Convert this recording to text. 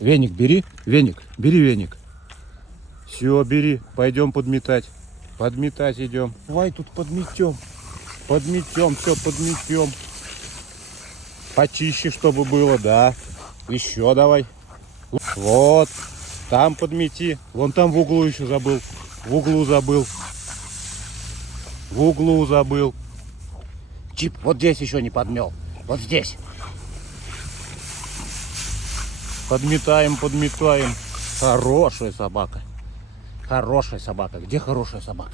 Веник бери, веник. Все, бери, пойдем подметать. Подметать идем. Давай тут подметем. Подметем, все подметем. Почище, чтобы было, да. Еще давай. Вот. Там подмети. Вон там в углу еще забыл. В углу забыл. В углу забыл. Чип, вот здесь еще не подмел. Вот здесь. Подметаем, подметаем. Хорошая собака. Хорошая собака. Где хорошая собака?